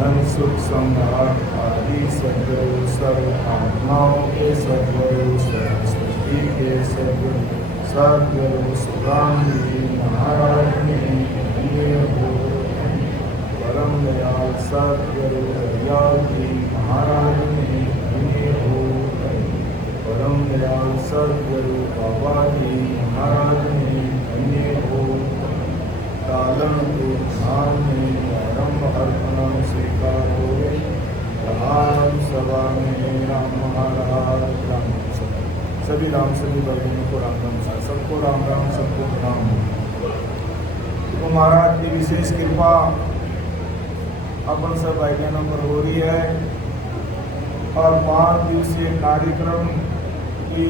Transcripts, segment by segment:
अनंत सुख सम्राट आदि सद्गुरु सर्व आत्माओं के सद्गुरु सरस्वती के सद्गुरु सद्गुरु सुखराम जी महाराज ने परम दयाल सद्गुरु दयाल जी महाराज ने परम दयाल सद्गुरु बाबा जी महाराज ने धन्य हो। कालन को ध्यान में प्रारंभ अर्पणम स्वीकार हो। राम सभा में राम महाराज राम सभी राम सभी बहनों को राम राम सबको राम राम सबको राम। तो महाराज की विशेष कृपा अपन सब भाई बहनों पर हो रही है और 5 दिवसीय कार्यक्रम की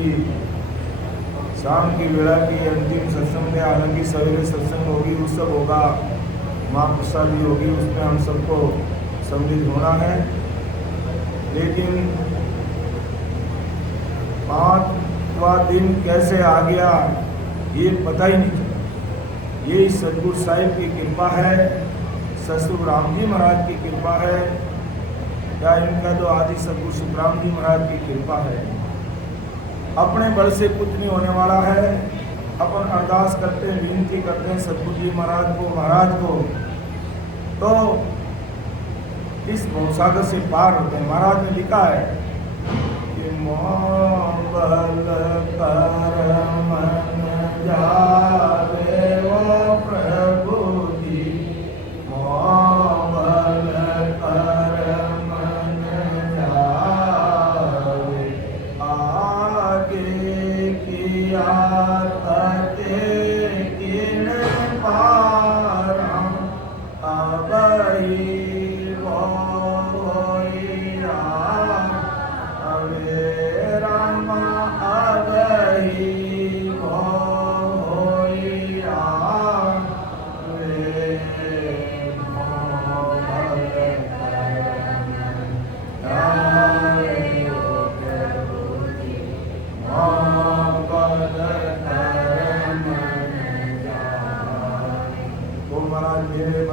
शाम की वेला की अंतिम सत्संग है। हालांकि सवेरे सत्संग होगी, उत्सव होगा, माँ प्रसादी होगी, उसमें हम सबको सम्मिलित होना है। लेकिन 5वां दिन कैसे आ गया ये पता ही नहीं चला। ये सतगुरु साहिब की कृपा है, सतगुरु राम जी महाराज की कृपा है, या इनका तो आदि सतगुरु सुखराम जी महाराज की कृपा है। अपने बल से कुछ नहीं होने वाला है। अपन अरदास करते हैं, विनती करते हैं सतगुरु जी महाराज को तो इस भवसागर से पार होते हैं। महाराज ने लिखा है कि मोबल कर मन जावे वो प्रभु जी, मोबल कर मन जावे आगे किया तते किन पारा अबई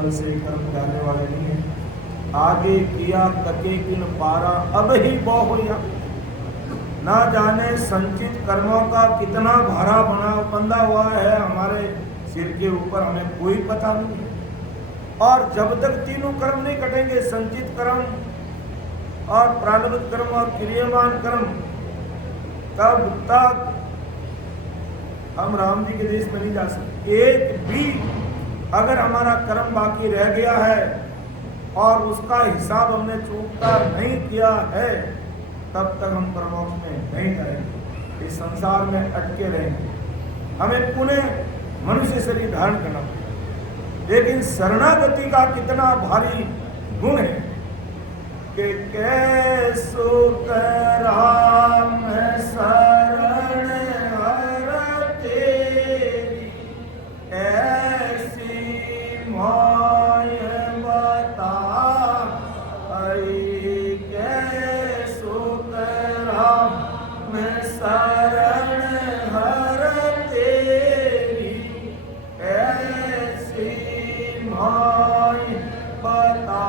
से कर्म जाने वाले नहीं है। आगे किया तके किन पारा अब ही बहुया, ना जाने संचित कर्मों का कितना भारा बंधा हुआ है हमारे सिर के ऊपर, हमें कोई पता नहीं है। और जब तक तीनों कर्म नहीं कटेंगे, संचित कर्म और प्रारब्ध कर्म और क्रियमान कर्म, तब तक हम राम जी के देश में नहीं जा सकते। एक भी अगर हमारा कर्म बाकी रह गया है और उसका हिसाब हमने चूकता नहीं किया है, तब तक हम परमोक्ष में नहीं जाएंगे, इस संसार में अटके रहेंगे। हमें पुनः मनुष्य शरीर धारण करना पड़ेगा। लेकिन शरणागति का कितना भारी गुण है कि कैसो राम शरण हर तेरी ऐसी माय बता कैसो राम शरण हर तेरी ऐसी माय बता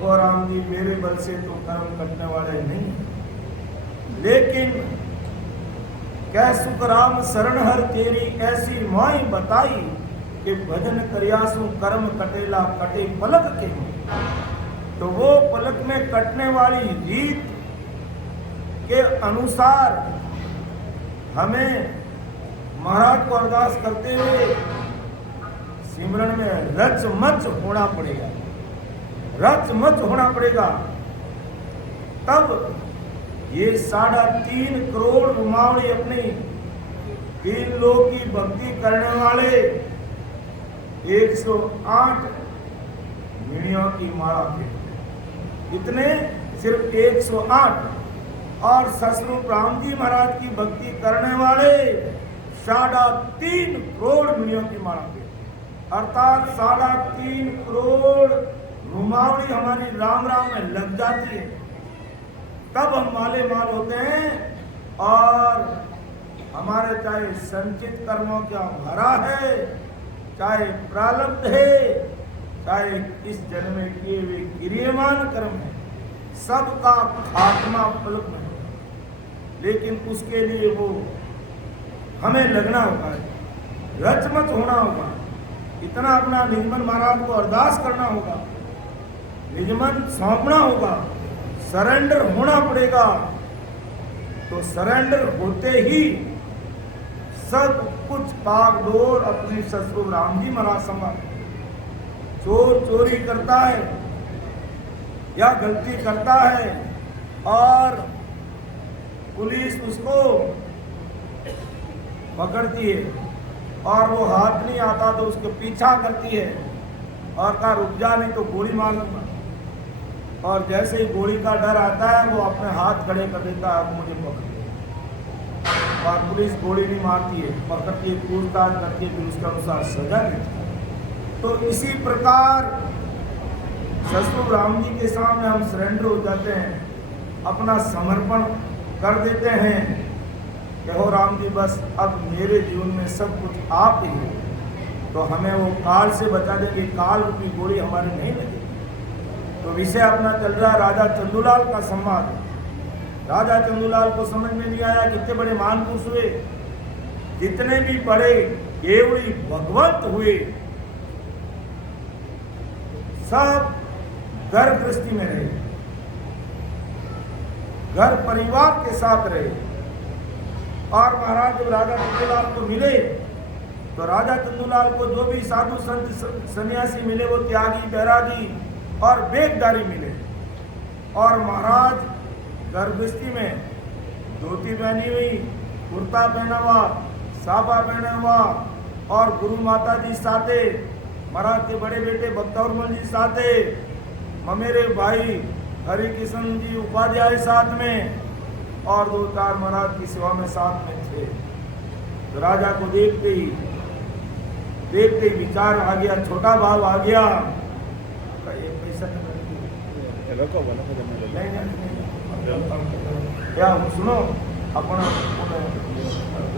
और राम जी मेरे बल से तो कर्म करने वाले नहीं, लेकिन कै सुख राम शरण हर तेरी ऐसी माई बताई कि भजन करियासु कर्म कटेला कटे पलक के। तो वो पलक में कटने वाली रीत के अनुसार हमें महाराज को अरदास करते हुए सिमरन में रचमच होना पड़ेगा, रचमच होना पड़ेगा। तब ये 3.5 करोड़ रुमावड़ी अपनी 3 लोग की भक्ति करने वाले 108 मिणियों की माला थे। इतने सिर्फ 108, और ससरूप राम जी महाराज की भक्ति करने वाले 3.5 करोड़ मिणियों की माला थे। अर्थात 3.5 करोड़ रुमावड़ी हमारी राम राम में लग जाती है, तब हम माले माल होते हैं। और हमारे चाहे संचित कर्मों का भरा है, चाहे प्रारब्ध है, चाहे इस जन्म में किए हुए क्रियमान कर्म है, सबका खात्मा पलक में है। लेकिन उसके लिए वो हमें लगना होगा, रचमच होना होगा, इतना अपना निजमन महाराज को अरदास करना होगा, निजमन सौंपना होगा, सरेंडर होना पड़ेगा। तो सरेंडर होते ही सब कुछ पागडोर अपने ससुर राम जी महाराज संभाल। चोर चोरी करता है या गलती करता है और पुलिस उसको पकड़ती है और वो हाथ नहीं आता तो उसको पीछा करती है और कहा रुक जा नहीं तो गोली मार लूंगा। और जैसे ही गोली का डर आता है वो अपने हाथ खड़े कर देता है, मुझे पकड़। और पुलिस गोली नहीं मारती है, पकड़ती है, पूछताछ करती है, फिर उसके अनुसार सजा देती है। तो इसी प्रकार ससुर राम जी के सामने हम सरेंडर हो जाते हैं, अपना समर्पण कर देते हैं कि हो राम जी बस अब मेरे जीवन में सब कुछ आप ही हो। तो हमें वो काल से बचा देंगे, काल की गोली हमारे नहीं लगेगी। तो विषय अपना चल रहा राजा चंदूलाल का संवाद। राजा चंदूलाल को समझ में नहीं आया कितने बड़े महापुरुष हुए, जितने भी बड़े केवड़ी भगवंत हुए, सब घर गृहस्थी में रहे, घर परिवार के साथ रहे। और महाराज जब राजा चंदूलाल को मिले तो राजा चंदूलाल को जो भी साधु संत सन्यासी मिले वो त्यागी, बैरागी और बेगदारी मिले। और महाराज गर्भस्थी में धोती पहनी हुई, कुर्ता पहना हुआ, साफा पहना हुआ, और गुरु माता जी साथे, महाराज के बड़े बेटे भक्तौरमल जी साथे, ममेरे भाई हरि किशन जी उपाध्याय साथ में, और 2-4 महाराज की सेवा में साथ में थे। तो राजा को देखते ही विचार आ गया, छोटा भाव आ गया, एक पैसा क्या सुनो अपना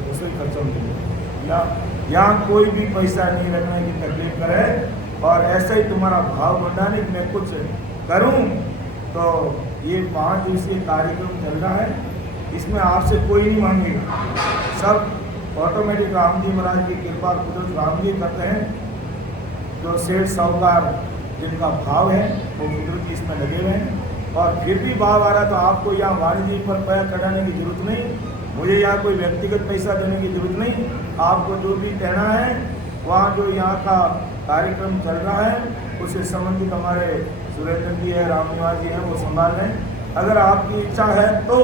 रसोई खर्चा यहाँ कोई भी पैसा नहीं रखने की तकलीफ करे, और ऐसा ही तुम्हारा भाव बढ़ाने की मैं कुछ करूं। तो ये 5 दिवसीय कार्यक्रम चल रहा है, इसमें आपसे कोई नहीं मांगेगा, सब ऑटोमेटिक राम जी महाराज की कृपा कुदरत राम जी करते हैं। जो सेठ साहूकार जिनका भाव है वो कुदरत इसमें लगे हुए हैं। और फिर भी भाव आ रहा तो आपको यहाँ वाणी जी पर पैर चढ़ाने की जरूरत नहीं, मुझे यहाँ कोई व्यक्तिगत पैसा देने की जरूरत नहीं। आपको जो भी कहना है, वहाँ जो यहाँ का कार्यक्रम चल रहा है उससे संबंधित हमारे सुरेंद्र जी है, राम निवास जी हैं, वो संभाल लें। अगर आपकी इच्छा है तो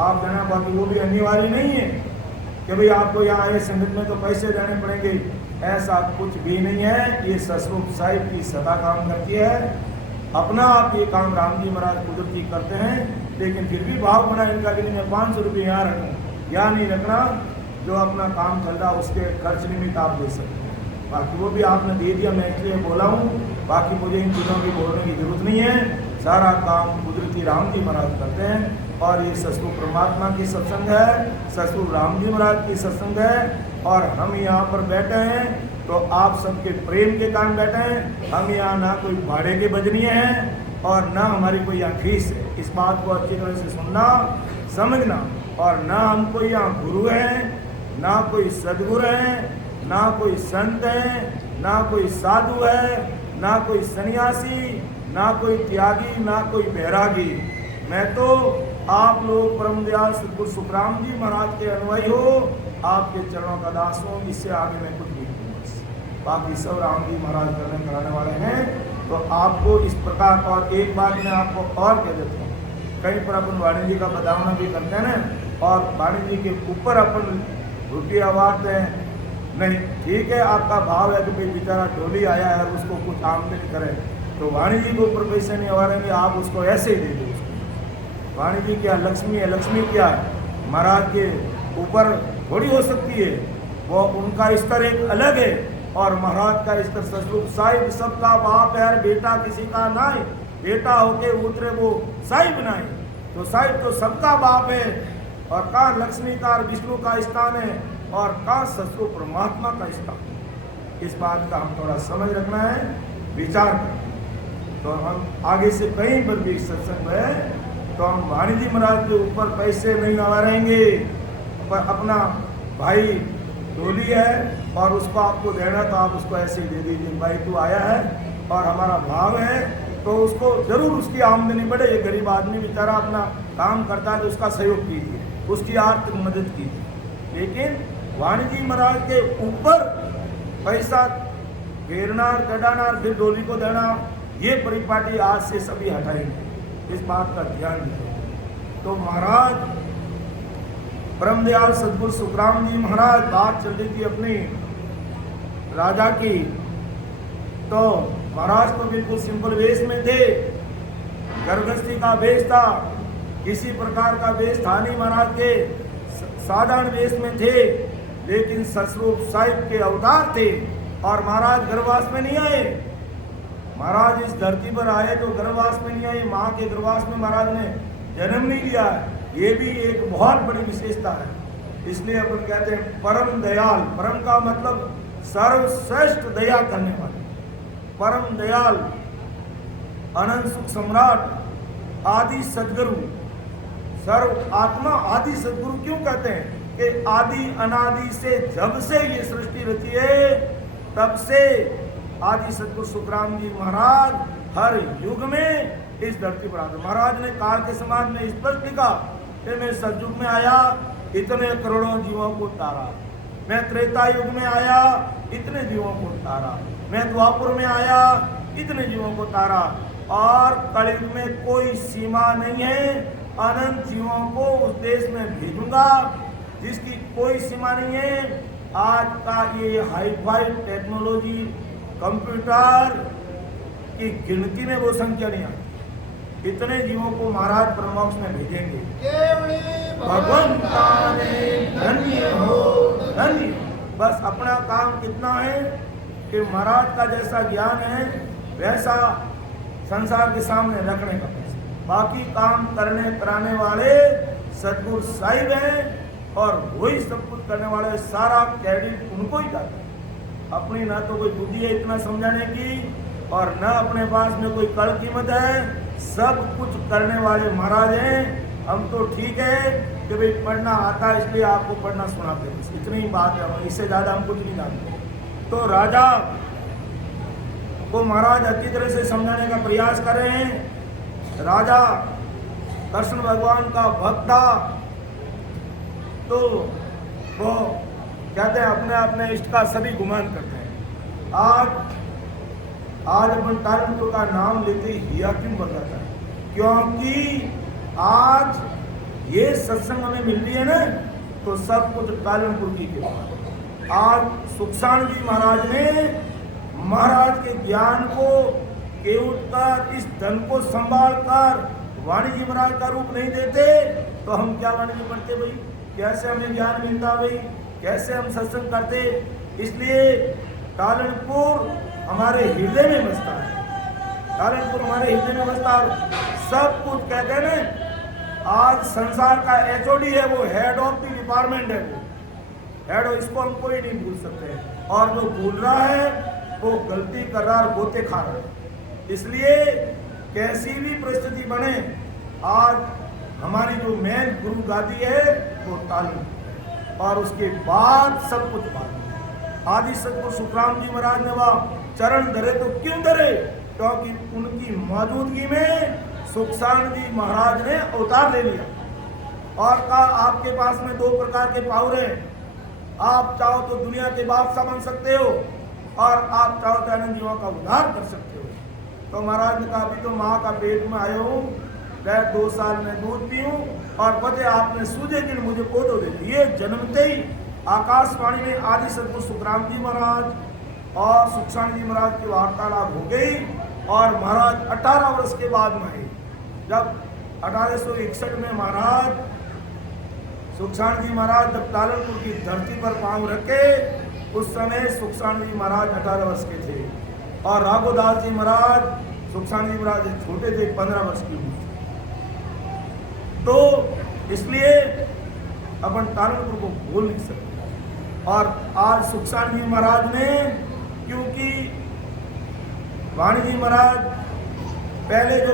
आप देना, बाकी वो भी अनिवार्य नहीं है कि भाई आपको यहाँ आए संगत में तो पैसे देने पड़ेंगे, ऐसा कुछ भी नहीं है। ये ससरूप साहिब की सदा काम करती है, अपना आप ये काम राम जी महाराज कुदरत जी करते हैं। लेकिन फिर भी भाव बना इनका कि मैं 500 रुपये यहाँ रखूँ, यहाँ नहीं रखना, जो अपना काम चल रहा उसके खर्च निमित्त आप दे सकते हैं। बाकी वो भी आपने दे दिया, मैं इसलिए बोला हूँ, बाकी मुझे इन चीज़ों की बोलने की जरूरत नहीं है। सारा काम कुदरती राम जी महाराज करते हैं, और ये ससुर परमात्मा की सत्संग है, ससुर राम जी महाराज की सत्संग है। और हम यहाँ पर बैठे हैं तो आप सबके प्रेम के कारण बैठे हैं। हम यहाँ ना कोई भाड़े के बजनिए हैं और ना हमारी कोई यहाँ फीस है। इस बात को अच्छी तरह से सुनना समझना। और ना हम कोई यहाँ गुरु हैं, ना कोई सदगुरु हैं, ना कोई संत हैं, ना कोई साधु है, ना कोई सन्यासी, ना कोई त्यागी, ना कोई बैरागी। मैं तो आप लोग परम दयाल सद्गुरु सुखराम जी महाराज के अनुयायी हो, आपके चरणों का दास हूँ। इससे आगे मैं कुछ नहीं कहूँगा। बाकी सब राम जी महाराज करने कराने वाले हैं। तो आपको इस प्रकार। और एक बात मैं आपको और कह देता हूँ, कहीं पर अपन वाणी जी का बदावना भी करते हैं ना, और वाणी जी के ऊपर अपन रुपया वारते हैं। नहीं, ठीक है, आपका भाव है कि भाई बेचारा डोली आया है और उसको कुछ आमदनी करे, तो वाणी जी के ऊपर पैसे नहीं वारेंगे, आप उसको ऐसे ही दे दो। वाणी जी क्या लक्ष्मी है? लक्ष्मी क्या है? महाराज के ऊपर थोड़ी हो सकती है, वो उनका स्तर एक अलग है और महाराज का स्तर सचरूप साहिब सबका बाप है। बेटा किसी का ना है, बेटा होके उतरे वो साहिब ना है, तो साहिब तो सबका बाप है। और कहाँ लक्ष्मी का विष्णु का स्थान है और कहाँ सचरूप परमात्मा का स्थान। इस बात का हम थोड़ा समझ रखना है, विचार करना। तो हम आगे से कहीं पर भी सत्संग है तो हम वाणी जी महाराज के ऊपर पैसे नहीं आवारेंगे, पर अपना भाई डोली है और उसको आपको देना तो आप उसको ऐसे ही दे दीजिए। भाई तू आया है और हमारा भाव है तो उसको जरूर उसकी आमदनी बढ़े। ये गरीब आदमी बेचारा अपना काम करता है तो उसका सहयोग कीजिए, उसकी आर्थिक मदद कीजिए। लेकिन वाणी जी महाराज के ऊपर पैसा घेरना, चढ़ाना, फिर डोली को देना, ये परिपाटी आज से सभी हटाएंगे। इस बात का ध्यान रखें। तो महाराज परम दयाल सद्गुरु सुखराम जी महाराज, बात चल रही थी अपनी राजा की, तो महाराज तो बिल्कुल सिंपल वेश में थे, गर्भस्थी का वेश था, किसी प्रकार का वेश था नहीं महाराज के, साधारण वेश में थे। लेकिन ससरूप साहिब के अवतार थे और महाराज गर्भवास में नहीं आए। महाराज इस धरती पर आए तो गर्भवास में नहीं आए, माँ के गर्भवास में महाराज ने जन्म नहीं लिया। ये भी एक बहुत बड़ी विशेषता है। इसलिए अपन कहते हैं परम दयाल। परम का मतलब सर्वश्रेष्ठ दया करने वाले, परम दयाल, अनंत सुख सम्राट, आदि सद्गुरु, सर्व आत्मा आदि सद्गुरु क्यों कहते हैं? कि आदि अनादि से, जब से ये सृष्टि रची है तब से आदि सद्गुरु सुखराम जी महाराज हर युग में इस धरती पर आते। महाराज ने काल के समाज में स्पष्ट लिखा कि मैं सतयुग में आया, इतने करोड़ों जीवों को तारा। मैं त्रेता युग में आया, इतने जीवों को तारा। मैं द्वापर में आया, इतने जीवों को तारा। और कलयुग में कोई सीमा नहीं है, अनंत जीवों को उस देश में भेजूंगा जिसकी कोई सीमा नहीं है। आज का ये हाईफाई टेक्नोलॉजी, कंप्यूटर की गिनती में वो संख्या नहीं आती। इतने जीवों को महाराज ब्रह्मोक्ष में भेजेंगे। भगवंता ने धन्य हो, धन्य। बस अपना काम कितना है कि महाराज का जैसा ज्ञान है वैसा संसार के सामने रखने का। बाकी काम करने कराने वाले सद्गुरु साहिब हैं और वही सब कुछ करने वाले, सारा क्रेडिट उनको ही जाता है। अपनी ना तो कोई बुद्धि है इतना समझाने की और ना अपने पास में कोई कड़ कीमत है। सब कुछ करने वाले महाराज हैं। हम तो ठीक है कि भाई पढ़ना आता है इसलिए आपको पढ़ना सुनाते हैं, इतनी ही बात है, इससे ज़्यादा हम कुछ नहीं जानते। तो राजा को महाराज अच्छी तरह से समझाने का प्रयास कर रहे हैं। राजा कृष्ण भगवान का भक्त था तो वो कहते हैं अपने अपने इष्ट का सभी गुमान करते हैं। आज अपन टालनपुर का नाम लेते ही हिया क्यों बन जाता है? क्योंकि आज ये सत्संग हमें मिल रही है ना, तो सब कुछ टालनपुर की कृपा। आज सुखसाण जी महाराज ने महाराज के ज्ञान को केवट कर, इस धन को संभाल कर वाणी जी महाराज का रूप नहीं देते तो हम क्या वाणी जी पढ़ते भाई? कैसे हमें ज्ञान मिलता भाई? कैसे हम सत्संग करते? इसलिए टालनपुर हमारे हृदय में बसता है। टालनपुर हमारे हृदय में बसता है। सब कुछ कहते हैं ना, आज संसार का एचओडी है, वो हेड ऑफ द डिपार्टमेंट है। वो हेडो, इसको हम कोई नहीं भूल सकते। और जो भूल रहा है वो गलती कर रहा है, गोते खा रहा है। इसलिए कैसी भी परिस्थिति बने, आज हमारी जो मेन गुरु गादी है वो तालीम, और उसके बाद सब कुछ बाद। आदि सतगुरु सुखराम जी महाराज ने वह चरण धरे तो क्यों धरे? क्योंकि उनकी मौजूदगी में सुखसाण जी महाराज ने अवतार ले लिया और कहा आपके पास में दो प्रकार के पावर हैं, आप चाहो तो दुनिया के बादशाह बन सकते हो और आप चाहो तो अनंत जीवों का उद्धार कर सकते हो। तो महाराज ने कहा अभी तो माँ का पेट में आया हूँ, मैं 2 साल में दूध पीऊँ और बचे आपने सूझे दिन मुझे पौधो दे दिए। जन्मते ही आकाशवाणी में आदि सतगुरु सुखराम जी महाराज और सुखसाण जी महाराज की वार्तालाप हो गई और महाराज 18 वर्ष के बाद में आए। जब 1861 में महाराज सुखसाण जी महाराज जब तालनपुर की धरती पर पांव रखे, उस समय सुखसाण जी महाराज 18 वर्ष के थे और राघोदास जी महाराज सुखसाण जी महाराज छोटे थे, 15 वर्ष की उम्र। तो इसलिए अपन तालनपुर को भूल नहीं सकते। और आज सुखसाण जी महाराज ने, क्योंकि वाणी जी महाराज पहले जो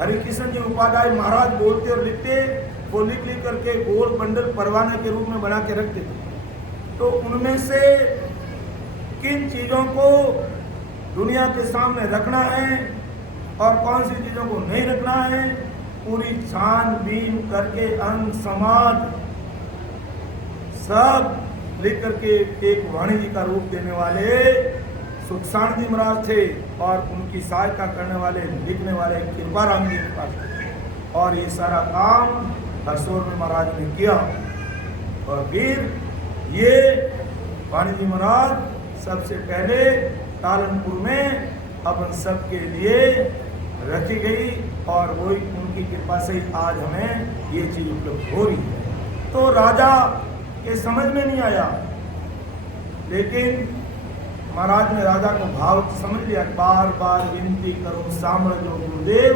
हरिकृष्ण जी उपाध्याय महाराज बोलते और लिखते, वो लिख करके गोल बंडल परवाने के रूप में बना के रखते थे। तो उनमें से किन चीज़ों को दुनिया के सामने रखना है और कौन सी चीज़ों को नहीं रखना है, पूरी छानबीन करके अंग समाज सब लिख करके एक वाणी जी का रूप देने वाले सुखसाण जी महाराज थे और उनकी सहायता करने वाले लिखने वाले कृपाराम जी के पास थे। और ये सारा काम हरसोर में महाराज ने किया और फिर ये वाणी जी महाराज सबसे पहले तालनपुर में अपन सब के लिए रखी गई और वही उनकी कृपा से ही आज हमें ये चीज़ उपलब्ध हो रही है। तो राजा के समझ में नहीं आया, लेकिन महाराज ने राजा को भाव समझ लिया। बार बार विनती करूं सामर जो गुरुदेव,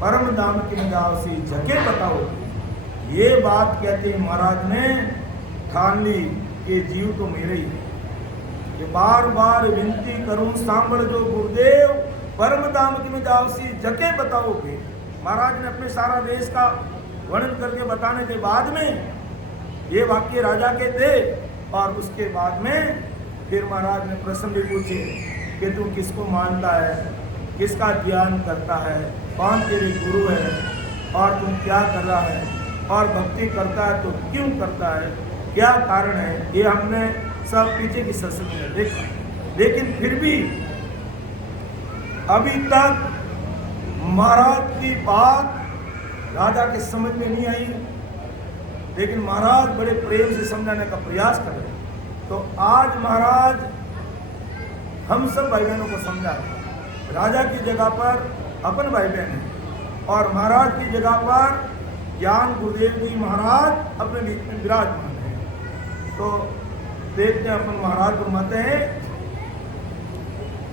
परम दाम की मजावसी झके बताओ। ये बात कहते महाराज ने ठान ली कि जीव तो मेरे ही, कि बार बार विनती करूं सांभल जो गुरुदेव, परम दाम की में जावसी जके बताओगे। महाराज ने अपने सारा देश का वर्णन करके बताने के बाद में ये वाक्य राजा के थे और उसके बाद में फिर महाराज ने प्रश्न भी पूछे कि तू किसको मानता है, किसका ध्यान करता है, कौन तेरे गुरु है और तुम क्या कर रहा है और भक्ति करता है तो क्यों करता है, क्या कारण है। ये हमने सब पीछे की सत्संग में देखा, लेकिन फिर भी अभी तक महाराज की बात राजा के समझ में नहीं आई, लेकिन महाराज बड़े प्रेम से समझाने का प्रयास कर रहे हैं। तो आज महाराज हम सब भाई बहनों को समझाए। राजा की जगह पर अपन भाई बहन हैं और महाराज की जगह पर ज्ञान गुरुदेव जी महाराज अपने बीच में विराजमान हैं। तो देखते हैं अपन महाराज को मत हैं।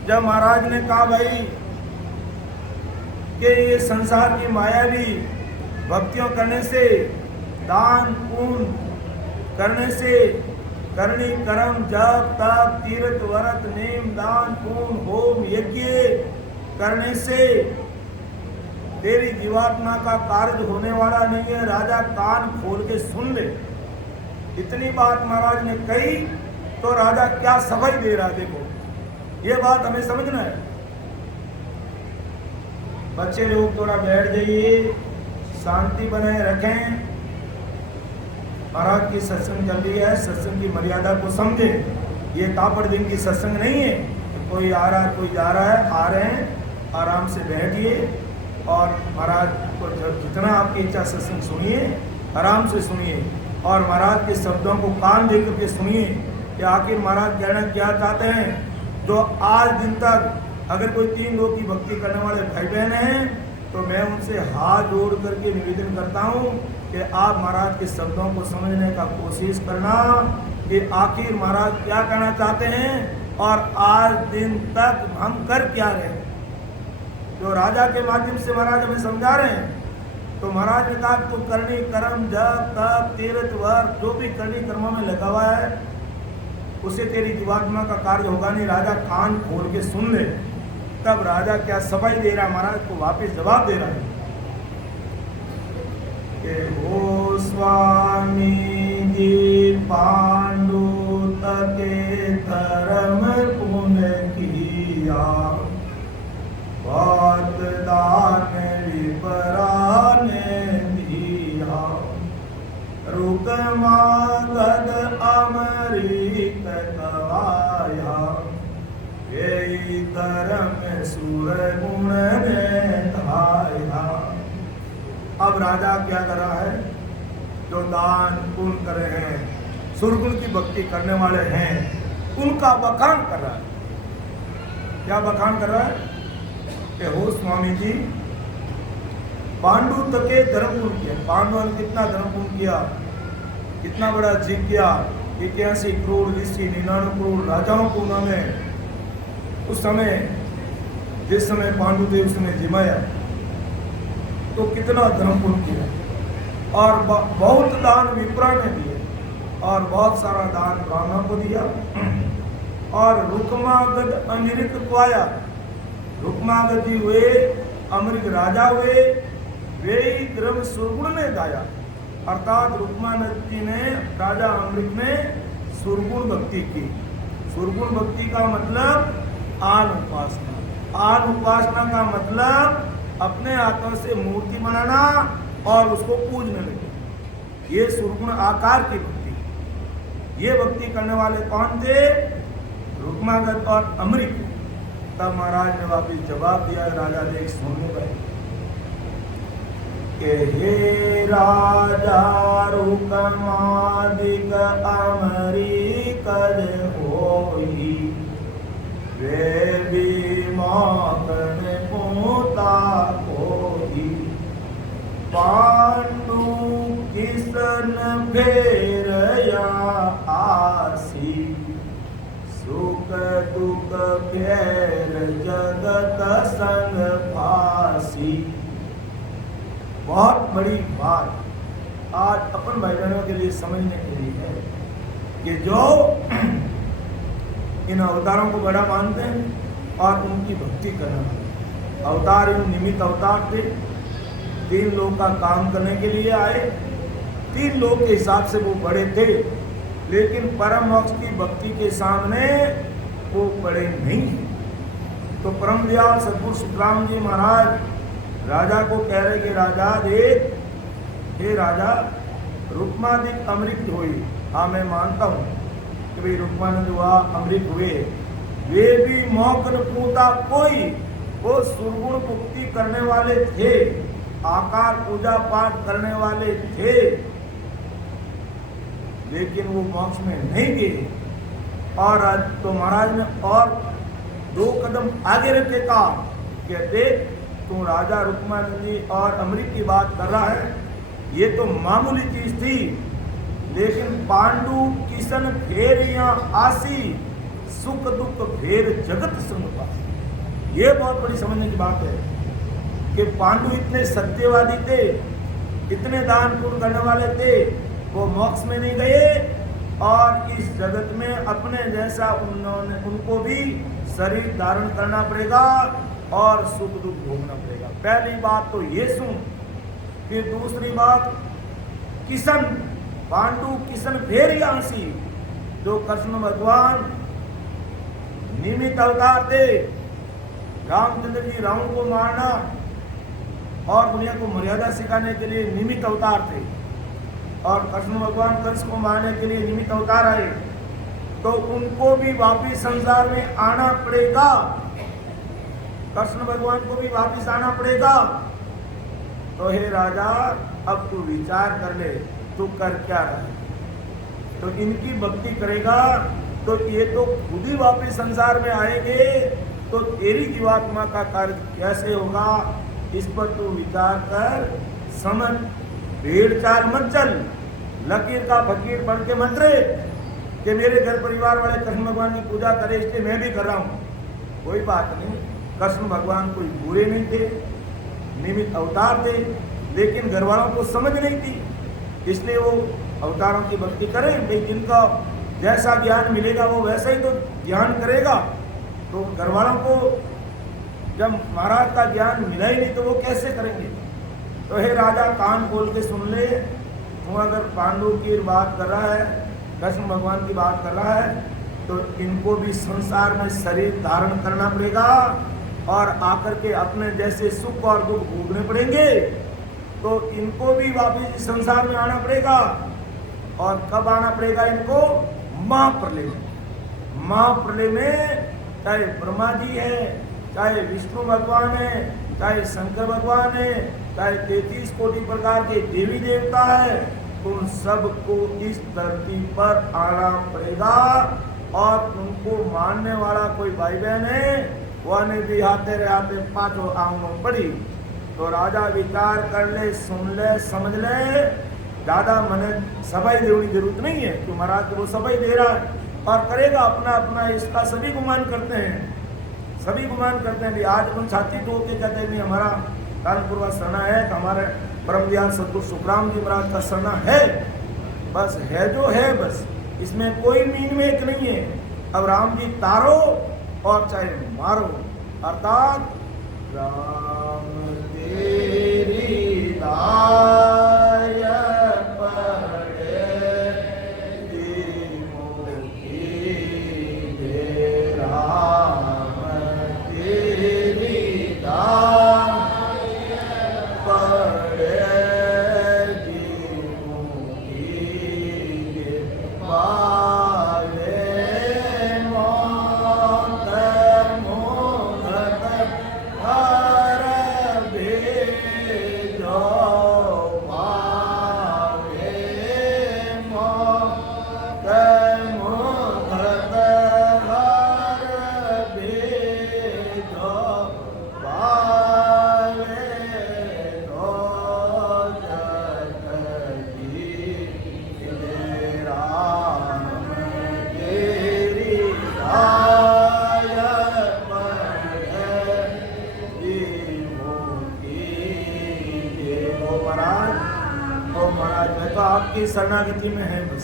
जब महाराज ने कहा भाई कि ये संसार की माया भी भक्तियों करने से, दान पुण्य करने से, करनी कर्म जप तप तीर्थ व्रत नेम दान पुण्य होम यज्ञ करने से तेरी जीवात्मा का कार्य होने वाला नहीं है। राजा कान खोल के सुन ले। इतनी बात महाराज ने कही तो राजा क्या सफाई दे रहा। देखो ये बात हमें समझना है। बच्चे लोग थोड़ा बैठ जाइए, शांति बनाए रखें। महाराज की सत्संग चल रही है, सत्संग की मर्यादा को समझे। ये तापड़ दिन की सत्संग नहीं है, कोई आ रहा है कोई जा रहा है, आ रहे हैं आराम से बैठिए और महाराज को जितना आपकी इच्छा सत्संग सुनिए, आराम से सुनिए और महाराज के शब्दों को कान दे करके सुनिए कि आखिर महाराज कहना क्या चाहते हैं। जो आज दिन तक अगर कोई 3 लोग की भक्ति करने वाले भाई बहन हैं तो मैं उनसे हाथ जोड़ करके निवेदन करता हूँ कि आप महाराज के शब्दों को समझने का कोशिश करना कि आखिर महाराज क्या कहना चाहते हैं और आज दिन तक हम कर क्या रहे हैं। जो राजा के माध्यम से महाराज हमें समझा रहे हैं, तो महाराज ने कहा तो करनी कर्म जप तप तीर्थ व्रत जो भी करनी कर्मों में लगा हुआ है उसे तेरी जीवात्मा का कार्य होगा नहीं। राजा कान खोल के सुन ले। तब राजा क्या सफाई दे रहा महाराज को, वापस जवाब दे रहा है कि हो स्वामी जी पांडु तके धर्म पुण्य किया, बात दान विपराने दिया, रुकमा गद अमरीक गवाया, यही धर्म सुर गुण ने धाया। अब राजा क्या कर रहा है? जो दान पुण्य कर रहे हैं, सुरगुण की भक्ति करने वाले हैं, उनका बखान कर रहा है। क्या बखान कर रहा है? कि हो स्वामी जी पांडु तके धर्म पुण्य किया। पांडवों ने कितना धर्म पुण्य किया, कितना बड़ा जीत किया। 81 करोड़ ऋषि 99 करोड़ राजाओं को उन्होंने उस समय, जिस समय पांडु थे उस समय जिमाया, तो कितना धर्म पुण्य किया। और बहुत दान विप्रा ने दिए और बहुत सारा दान ब्राह्मणों को दिया। और रुकमागध अमृत पाया। रुकमागध जी हुए अमृत राजा हुए, वे ही द्रव्य सुरगुण ने दाया। अर्थात रुकमागध जी ने, राजा अमृत ने सुरगुण भक्ति की। सुरगुण भक्ति का मतलब आन उपासना। आन उपासना का मतलब अपने हाथों से मूर्ति बनाना और उसको पूजने लगे। ये सुरगुण आकार की भक्ति। ये भक्ति करने वाले कौन थे? रुकमागध और अमृत। तब महाराज ने वापिस जवाब दिया। राजा देख सुनने गए कि हे राजा रुकमादिक अमरीक होई, वे भी मौकन पोता कोई, पांडु किसन फेर या आसी, सुख दुख फेर जगत संग फासी। बहुत बड़ी बात आज अपन भाई बहनों के लिए समझने के लिए है कि जो इन अवतारों को बड़ा मानते हैं और उनकी भक्ति करना। अवतार इन निमित्त अवतार थे। 3 लोग का काम करने के लिए आए। 3 लोग के हिसाब से वो बड़े थे, लेकिन परम मोक्ष की भक्ति के सामने वो बड़े नहीं। तो परम दयाल सद्गुरु सुखराम जी महाराज राजा को कह रहे कि राजा देख, हे राजा रुक्मादिक अमृत हुई। हाँ मैं मानता हूँ कि भाई रुक्मानंद हुआ, अमृत हुए, वे भी मौकन पूता कोई, वो सुरगुण मुक्ति करने वाले थे, आकार पूजा पाठ करने वाले थे, लेकिन वो मोक्ष में नहीं गए। और तो महाराज ने और 2 कदम आगे रखे कहा कि देख तू राजा रुक्मानंद जी और अमृत की बात कर रहा है, ये तो मामूली चीज थी, लेकिन पांडु किसन फेर या आसी, सुख दुख फेर जगत संग पासी। ये बहुत बड़ी समझने की बात है कि पांडु इतने सत्यवादी थे, इतने दान पुण्य करने वाले थे, वो मोक्ष में नहीं गए और इस जगत में अपने जैसा उनको भी शरीर धारण करना पड़ेगा और सुख दुख भोगना पड़ेगा। पहली बात तो ये सुन। फिर दूसरी बात, किसन पांडु किसन फेर यांसी, जो कृष्ण भगवान निमित्त अवतार थे। रामचंद्र जी रावण को मारना और दुनिया को मर्यादा सिखाने के लिए निमित्त अवतार थे, और कृष्ण भगवान कंस को मारने के लिए निमित्त अवतार आए, तो उनको भी वापिस संसार में आना पड़ेगा। कृष्ण भगवान को भी वापिस आना पड़ेगा। तो हे राजा अब तू विचार कर ले, तू कर क्या रहा है? तो इनकी भक्ति करेगा तो ये तो खुद ही वापिस संसार में आएंगे, तो तेरी जीवात्मा का कार्य कैसे होगा? इस पर तू विचार कर, समझ। भेड़ चाल मत चल, लकीर का फकीर बन के मत रहे कि मेरे घर परिवार वाले कृष्ण भगवान की पूजा करे इसलिए मैं भी कर रहा हूँ। कोई बात नहीं, कृष्ण भगवान कोई बुरे नहीं थे, निमित्त अवतार थे, लेकिन घर वालों को समझ नहीं थी, इसलिए वो अवतारों की भक्ति करें। भाई जिनका जैसा ज्ञान मिलेगा वो वैसा ही तो ज्ञान करेगा। तो घर वालों को जब महाराज का ज्ञान मिला ही नहीं तो वो कैसे करेंगे। तो हे राजा कान खोल के सुन ले, तू अगर पांडु की बात कर रहा है, कृष्ण भगवान की बात कर रहा है, तो इनको भी संसार में शरीर धारण करना पड़ेगा और आकर के अपने जैसे सुख और दुख भोगने पड़ेंगे। तो इनको भी वापिस संसार में आना पड़ेगा। और कब आना पड़ेगा इनको? महाप्रलय में। महाप्रलय में चाहे ब्रह्मा जी है, चाहे विष्णु भगवान है, चाहे शंकर भगवान है, चाहे 33 कोटि प्रकार के देवी देवता है, उन सबको इस धरती पर आना पड़ेगा। और उनको मानने वाला कोई भाई बहन है, वह ने भी आते रहते पांचों आंगनों पड़ी। तो राजा विचार कर ले, सुन ले, समझ ले, ज़्यादा मने सफाई देने की जरूरत नहीं है। तो महाराज वो सफाई दे रहा है और करेगा अपना अपना, इसका सभी गुमान करते हैं, सभी गुमान करते हैं। आज अपन छाती ठोक के कहते हैं हमारा कानपुर का सरना है, हमारे परम दयाल सतगुरु सुखराम जी महाराज का सरना है, बस है जो है, बस इसमें कोई मीन मेक नहीं है। अब राम जी तारो और चाहे मारो, अर्थात राम तेरी दाय पड़े मुक्ति दे, राम तेरी दाय पड़े मुक्ति दे, पावे मौत मोहत हर भेजो, पावे मौत मोहत हर भेजो, पावे तो जगती राम तेरी दाय पड़े मुक्ति दे। ओ महाराज मैं तो आपकी शरणागति में है, बस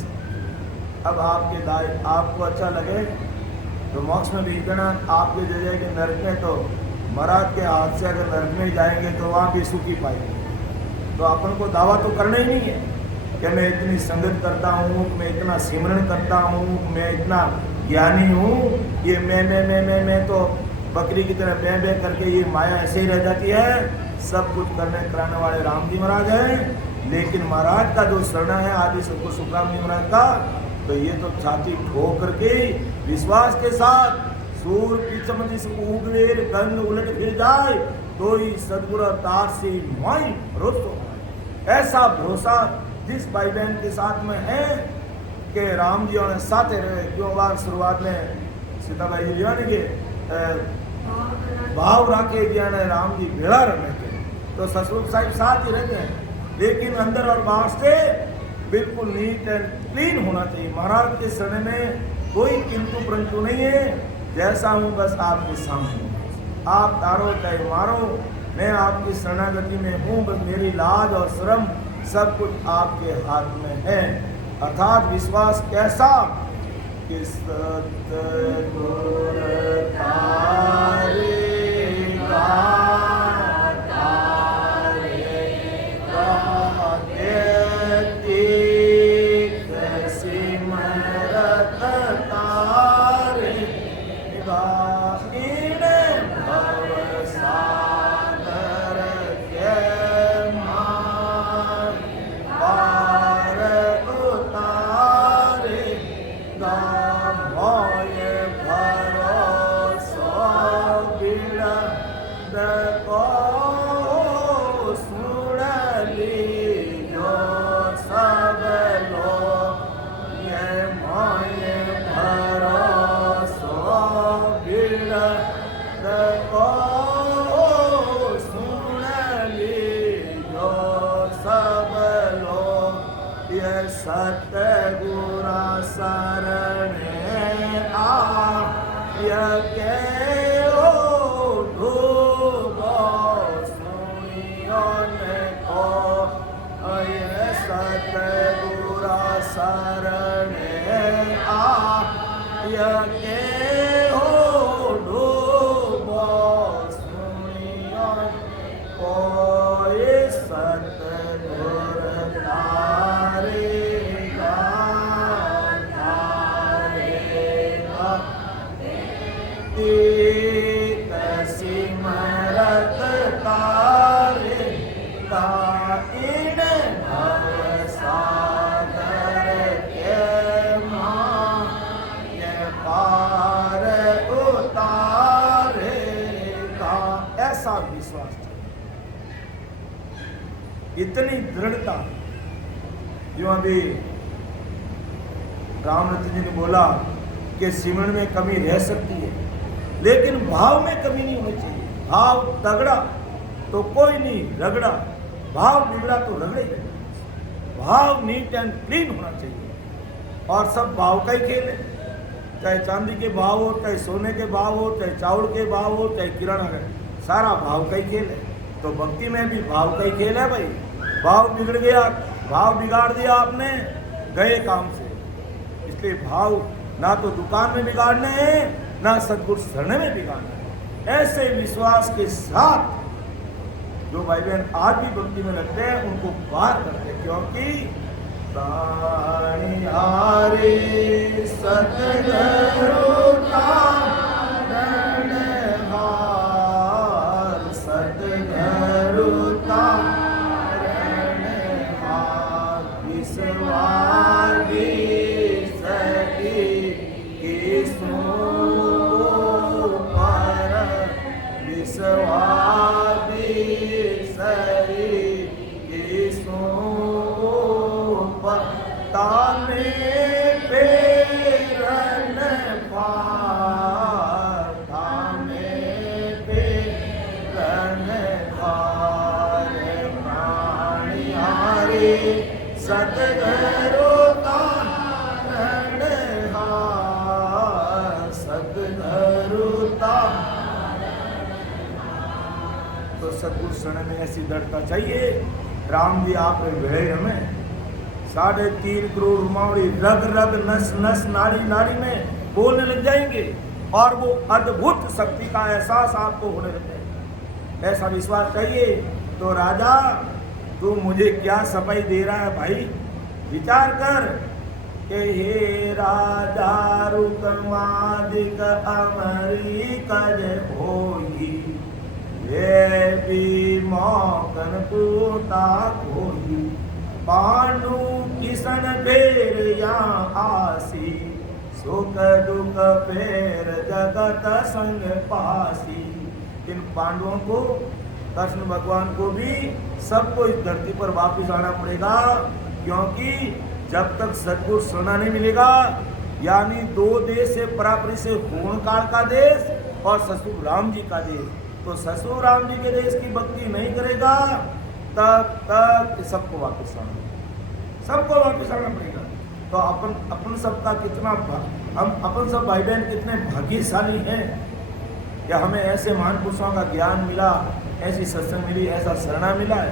अब आपके दाय आपको अच्छा लगे तो मोक्ष में भी देना, आपके जगह के नरक में, तो महाराज के हाथ से अगर नरक में जाएंगे तो वहाँ भी सुखी पाएंगे। तो अपन को दावा तो करना ही नहीं है कि मैं इतनी संगत करता हूँ, मैं इतना सिमरन करता हूँ, मैं इतना ज्ञानी हूँ। ये मैं तो बकरी की तरह मैं करके ये माया ऐसे ही रह जाती है। सब कुछ करने कराने वाले राम जी महाराज हैं, लेकिन महाराज का जो शरणा है आदि सबको सुखराम जी महाराज का, तो ये तो छाती ठोक करके विश्वास के साथ सूर की चमड़ी से उगवेर गंग उलट फिर जाए तो ही सदगुरु तार से माई भरोसा। ऐसा भरोसा जिस भाई बहन के साथ में है कि राम जी ने साथे रहे। क्यों बार शुरुआत में सीताबाई जी ने के भाव राखे ने राम जी भेड़ा रहे थे, तो ससुर साहिब साथ ही रहते हैं, लेकिन अंदर और बाहर से बिल्कुल नीट एंड क्लीन होना चाहिए। महाराज के शरण में कोई किंतु परंतु नहीं है। जैसा हूँ बस आपके सामने, आप तारो चाहे मारो, मैं आपकी शरणागति में हूँ। बस मेरी लाज और शर्म सब कुछ आपके हाथ में है। अर्थात विश्वास कैसा कि सतगुरु सतगुरा शरणे आय के ओ धूबो सुनियो ने को सतगुरा शरणे आ यके हो डूबो सुनियो कोई सतगुर तारेगा तीत सिमरत तारे ताइन भव सागर के माय पार उतारेगा। ऐसा विश्वास, इतनी दृढ़ता। जो अभी रामरतन जी ने बोला कि सिमरन में कमी रह सकती है, लेकिन भाव में कमी नहीं होनी चाहिए। भाव तगड़ा तो कोई नहीं रगड़ा, भाव बिगड़ा तो रगड़े ही। भाव नीट एंड क्लीन होना चाहिए, और सब भाव का ही खेल है। चाहे चांदी के भाव हो, चाहे सोने के भाव हो, चाहे चावल के भाव हो, चाहे किराना का, सारा भाव का ही खेल है। तो भक्ति में भी भाव का ही खेल है भाई। भाव बिगड़ गया, भाव बिगाड़ दिया आपने गए काम से। इसलिए भाव ना तो दुकान में बिगाड़ने हैं, ना सदगुरु शरण में बिगाड़ना है। ऐसे विश्वास के साथ जो भाई बहन आज भी भक्ति में लगते हैं, उनको पार करते हैं। क्योंकि हारे सतगुरु का रणहार, सतगुरु का रणहार, विश्वासी सखी किसो पर, विश्वासी सही किसो पर, ताने पेरन पार, ताने पेरन पार, प्राणिहारे सतगुरु का रणहार, सतगुरु का। तो सतगुरु शरण में ऐसी दृढ़ता चाहिए। राम जी आप भिड़े हमें 3.5 करोड़ रुमावड़ी रग रग नस नस नाड़ी नाड़ी में बोलने लग जाएंगे, और वो अद्भुत शक्ति का एहसास आपको होने लग जाएगा। ऐसा विश्वास चाहिए। तो राजा तू मुझे क्या सफाई दे रहा है भाई, विचार कर कि हे राजा रुकमादिक अमरी कज होई, ये भी मौकन पूता कोई, पांडु किसन फेर या आसी, सुख दुख फेर जगत संग पासी। इन पांडवों को, कृष्ण भगवान को भी सबको इस धरती पर वापस आना पड़ेगा। क्योंकि जब तक सदगुरु सोना नहीं मिलेगा, यानी 2 देश से परापरी से होण काल का देश और ससुर राम जी का देश, तो ससुर राम जी के देश की भक्ति नहीं करेगा तब तक सबको वापस आना पड़ेगा। तो अपन सबका कितना, हम अपन सब भाई बहन कितने भाग्यशाली हैं कि हमें ऐसे महान पुरुषों का ज्ञान मिला, ऐसी सत्संग मिली, ऐसा शरणा मिला है,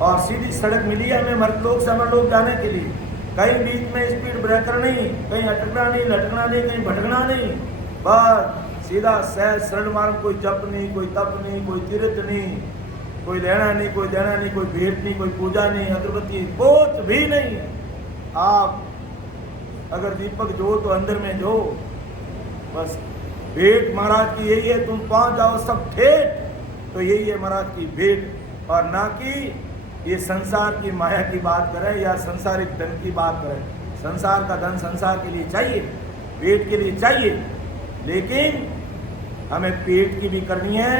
और सीधी सड़क मिली है हमें मर्तलोक से अमरलोक जाने के लिए। कहीं बीच में स्पीड ब्रेकर नहीं, कहीं अटकना नहीं, लटकना नहीं, कहीं भटकना नहीं, बस सीधा सहज सरल मार्ग। कोई जप नहीं, कोई तप नहीं, कोई तीर्थ नहीं, कोई लेना नहीं, कोई देना नहीं, कोई भेंट नहीं, कोई पूजा नहीं, अगरबत्ती कुछ भी नहीं। आप अगर दीपक जो तो अंदर में जो, बस भेंट महाराज की यही है, तुम पहुंच जाओ सब ठेठ, तो यही है महाराज की भेंट। और ना कि ये संसार की माया की बात करें या संसारिक धन की बात करें। संसार का धन संसार के लिए चाहिए, पेट के लिए चाहिए, लेकिन हमें पेट की भी करनी है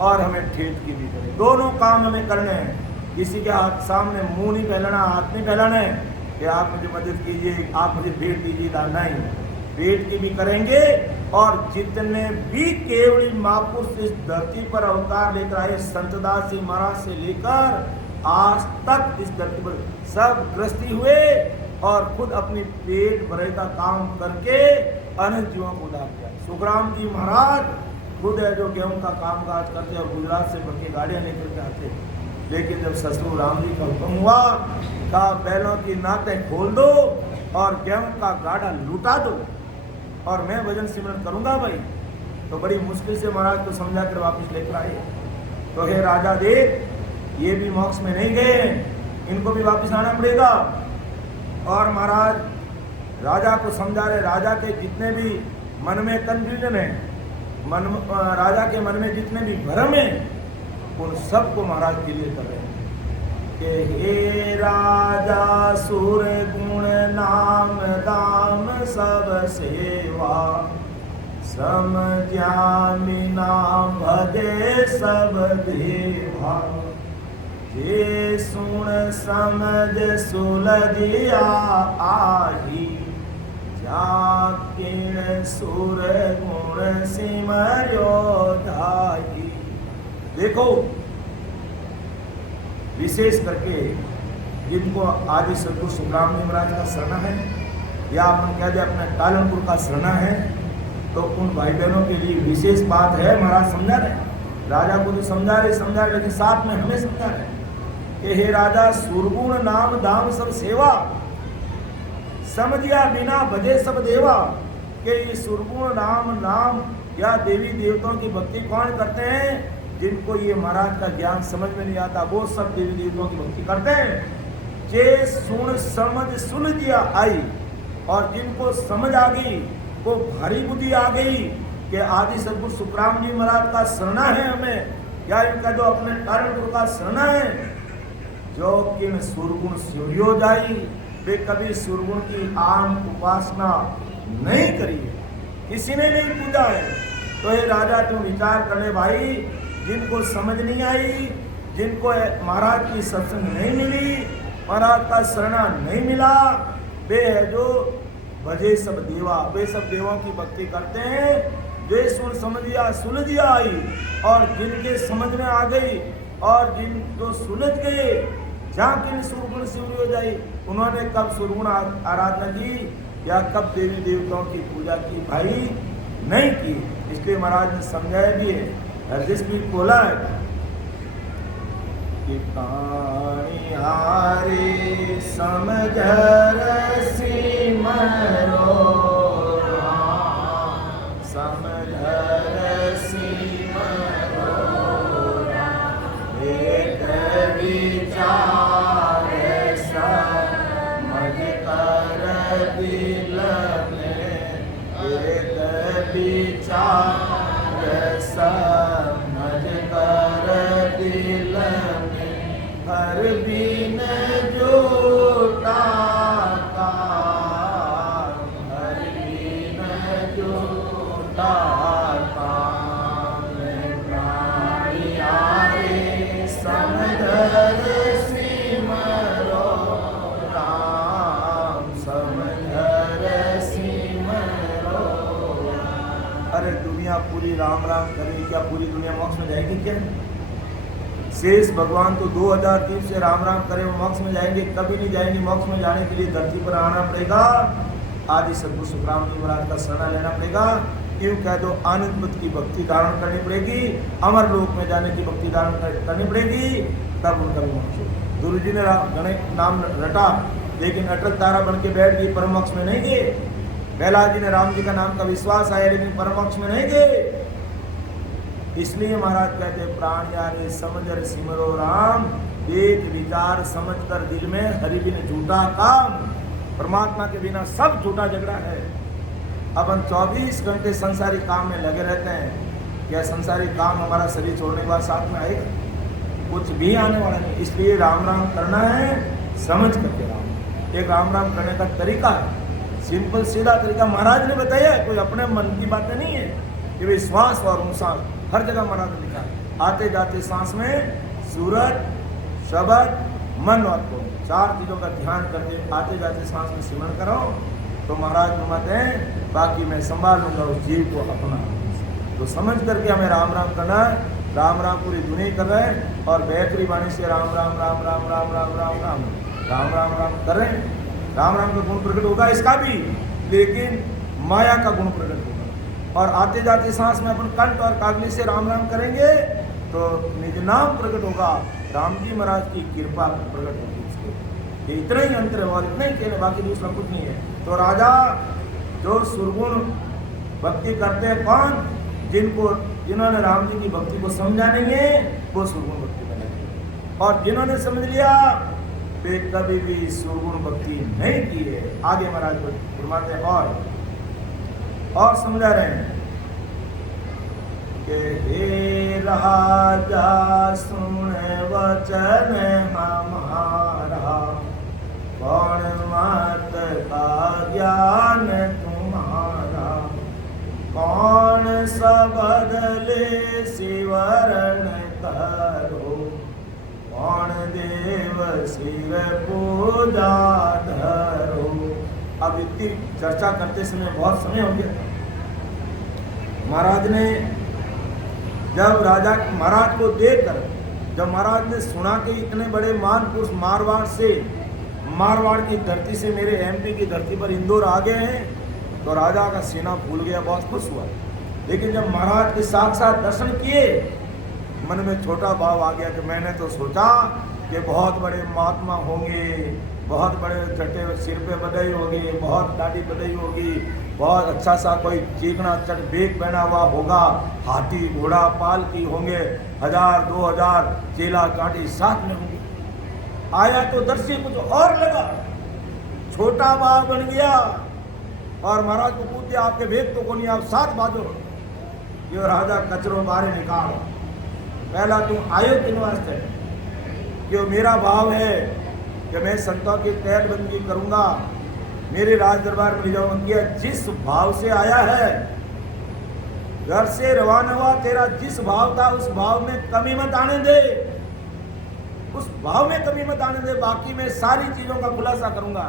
और हमें ठेठ की भी करनी है। दोनों काम हमें करने हैं। किसी के हाथ सामने मुंह नहीं फैलाना, हाथ नहीं फैलाना है कि आप मुझे मदद कीजिए, आप मुझे भेंट दीजिए, नहीं। पेट की भी करेंगे, और जितने भी केवली महापुरुष इस धरती पर अवतार लेकर आए, संतदास जी महाराज से लेकर आज तक इस धरती पर सब गृहस्थी हुए और खुद अपनी पेट भरे का काम करके अनंत जीवों को उद्धार किया। सुखराम जी महाराज खुद है जो गेहूं का कामकाज करते और गुजरात से भर के गाड़ियाँ लेकर के आते, लेकिन जब ससुर राम जी का हुक्म हुआ कहा बैलों की नातें खोल दो और गेहूं का गाड़ा लुटा दो, और मैं भजन सिमरन करूंगा भाई। तो बड़ी मुश्किल से महाराज को समझा कर वापस लेकर आए। तो हे राजा देख, ये भी मोक्ष में नहीं गए, इनको भी वापस आना पड़ेगा। और महाराज राजा को समझा रहे, राजा के जितने भी मन में कंफ्यूजन है, राजा के मन में जितने भी भ्रम है, उन सबको महाराज क्लियर कर रहे हैं कि हे राजा सुर गुण नाम दाम सब सेवा, समझामि नाम भजे सब देवा, जे सुन समझ सुलझिया आही, जाकिन सुर गुण सिमर्यो धाई। देखो, विशेष करके जिनको आदि सदगुरु सुखराम जी महाराज का शरणा है, या अपन कह दे अपने कालनपुर का शरणा है, तो उन भाई बहनों के लिए विशेष बात है। महाराज समझा रहे, राजा को तो समझा रहे, लेकिन साथ में हमें समझा रहे कि हे राजा, सुरगुण नाम दाम सब सेवा, समझिया बिना भजे सब देवा। कि ये सुरगुण नाम या देवी देवताओं की भक्ति कौन करते हैं? जिनको ये महाराज का ज्ञान समझ में नहीं आता, वो सब देवी देवताओं की भक्ति करते हैं। जे सुन समझ सुलझिया आई, और जिनको समझ आ गई, वो भारी बुद्धि आ गई कि आदि सदगुरु सुखराम जी महाराज का शरणा है हमें, या इनका जो अपने कारणपुर का शरणा है, जो किन सुरगुण सूर्यो जाई, वे कभी सुरगुण की आम उपासना नहीं करी है, किसी ने नहीं पूजा है। तो ये राजा तुम विचार कर ले भाई, जिनको समझ नहीं आई, जिनको महाराज की सत्संग नहीं मिली, महाराज का शरणा नहीं मिला, वे है जो भजे सब देवा, वे सब देवों की भक्ति करते हैं। जो सुन समझिया सुलझिया आई, और जिनके समझ में आ गई, और जिन जो सुलझ गए, जहाँ की सुरगुण शिवरी हो जाई, उन्होंने कब सुरगुण आराधना की या कब देवी देवताओं की पूजा की? भाई नहीं की। इसलिए महाराज ने समझाया भी है, हरदिश भी बोला है कि कहानी हारे समझ रसी मरो, समझ रसी मरो, एक विचार समझ कर दिल में, एक विचार समझ कर दिल में, हर बिन जोटा काम, हर बिन जोटा काम, प्राणिया रे समझ सिमरो राम, समझ सिमरो। अरे दुनिया पूरी राम राम करेगी क्या? पूरी दुनिया मोक्ष में जाएगी क्या? शेष भगवान तो 2000 तीर से राम राम करे वो मोक्ष में जाएंगे? कभी नहीं जाएंगे। मोक्ष में जाने के लिए धरती पर आना पड़ेगा, आदि सदगुरु सुखराम जी महाराज का शरण लेना पड़ेगा। क्यों कह दो, आनंद पद की भक्ति धारण करनी पड़ेगी, अमर लोक में जाने की भक्ति धारण करनी पड़ेगी, तब उनका भी मोक्ष होगा। गुरु जी ने गणेश नाम रटा, लेकिन अटल तारा बन के बैठ गई, परम मोक्ष में नहीं गए। प्रहलाद जी ने राम जी का नाम का विश्वास आया, लेकिन परम मोक्ष में नहीं गए। इसलिए महाराज कहते प्राण यारे समझ सिमरो राम, एक विचार समझ कर दिल में, हरि बिन झूठा काम। परमात्मा के बिना सब झूठा झगड़ा है। अब हम 24 घंटे संसारी काम में लगे रहते हैं, क्या संसारी काम हमारा शरीर छोड़ने के बाद साथ में आएगा? कुछ भी आने वाला नहीं। इसलिए राम राम करना है समझ करके राम। एक राम राम करने का तरीका है, सिंपल सीधा तरीका महाराज ने बताया है, कोई अपने मन की बातें नहीं है। कि वे श्वास और अनुसार हर जगह महाराज ने लिखा है, आते जाते सांस में सूरज, शब्द, मन और को 4 चीज़ों का ध्यान करके आते जाते सांस में सिमरन करो, तो महाराज फरमाते हैं बाकी मैं संभाल लूँगा उस जीव को अपना। तो समझ करके हमें राम राम करना है। राम राम पूरी दुनिया कर रहे हैं, और बेहतरी वाणी से राम राम राम राम राम राम राम राम राम राम राम कर रहे हैं। राम राम का गुण प्रकट होगा इसका भी, लेकिन माया का गुण प्रकट होगा। और आते जाते सांस में अपन कंठ और कागली से राम राम करेंगे तो निज नाम प्रकट होगा, राम जी महाराज की कृपा प्रकट होगी उसके। इतना ही अंतर है और इतना ही कहने, बाकी दूसरा कुछ नहीं है। तो राजा जो सुरगुण भक्ति करते हैं कौन? जिन्होंने राम जी की भक्ति को समझा नहीं है, वो सुरगुण भक्ति में लगे, और जिन्होंने समझ लिया वे कभी भी सुरगुण भक्ति नहीं की है। आगे महाराज फरमाते हैं और समझा रहे हैं कि हे राजा सुन वचन हमारा, कौन मत का ज्ञान तुम्हारा, कौन शब्द ले शिवरण करो, कौन देव शिव पूजा धरो। अब इतनी चर्चा करते समय बहुत समय हो गया। महाराज ने जब महाराज को देखकर जब महाराज ने सुना कि इतने बड़े महान पुरुष मारवाड़ की धरती से मेरे एमपी की धरती पर इंदौर आ गए हैं, तो राजा का सीना फूल गया, बहुत खुश हुआ। लेकिन जब महाराज के साक्षात दर्शन किए, मन में छोटा भाव आ गया कि मैंने तो सोचा कि बहुत बड़े महात्मा होंगे, बहुत बड़े चट्टे सिर पे बधाई होगी, बहुत दाढ़ी बधाई होगी, बहुत अच्छा सा कोई चिकना चट बेग पहना हुआ होगा, हाथी घोड़ा पालकी होंगे, 1000-2000 चेला कांटी साथ में होंगे। आया तो दर्शी कुछ और लगा, छोटा भाव बन गया। और महाराज को पूछते आपके वेद तो कोनी, आप साथ बाजो। ये राजा कचरों बारे निकालो, पहला तुम आयो किन वास्ते? कि मेरा भाव है कि मैं संतों की तैलबंदी करूंगा, मेरे राज दरबार में ले जाऊंगा। जिस भाव से आया है, घर से रवाना हुआ, तेरा जिस भाव था उस भाव में कमी मत आने दे, उस भाव में कमी मत आने दे। बाकी मैं सारी चीजों का खुलासा करूंगा।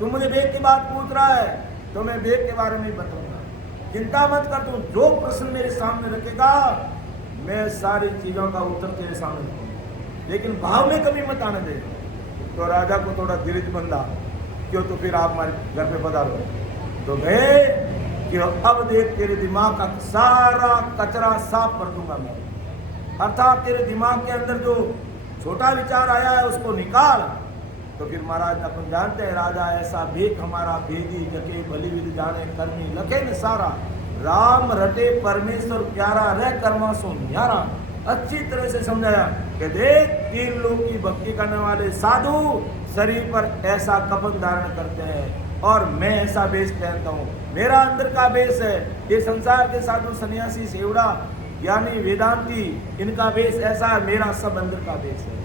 तू मुझे वेद की बात पूछ रहा है तो मैं वेद के बारे में बताऊंगा, चिंता मत कर। तू जो प्रश्न मेरे सामने रखेगा मैं सारी चीजों का उत्तर तेरे सामने रखूंगा, लेकिन भाव में कमी मत आने दे। तो राजा को थोड़ा धीरज बंधा, क्यों तो फिर आप हमारे घर पे पधारो। तो गए कि अब देख तेरे दिमाग का सारा कचरा साफ कर दूंगा मैं, अर्थात तेरे दिमाग के अंदर जो छोटा विचार आया है उसको निकाल। तो फिर महाराज अपन जानते हैं, राजा ऐसा भेख हमारा भेदी, जके भली विधि जाने कर्मी लखे न सारा, राम रटे परमेश्वर प्यारा, रह कर्मा सो न्यारा। अच्छी तरह से समझाया कि देख 3 लोग की भक्ति करने वाले साधु शरीर पर ऐसा कफन धारण करते हैं और मैं ऐसा वेश पहनता हूँ, मेरा अंदर का वेश है। ये संसार के साधु सन्यासी सेवड़ा यानी वेदांती, इनका वेश ऐसा है, मेरा सब अंदर का वेश है।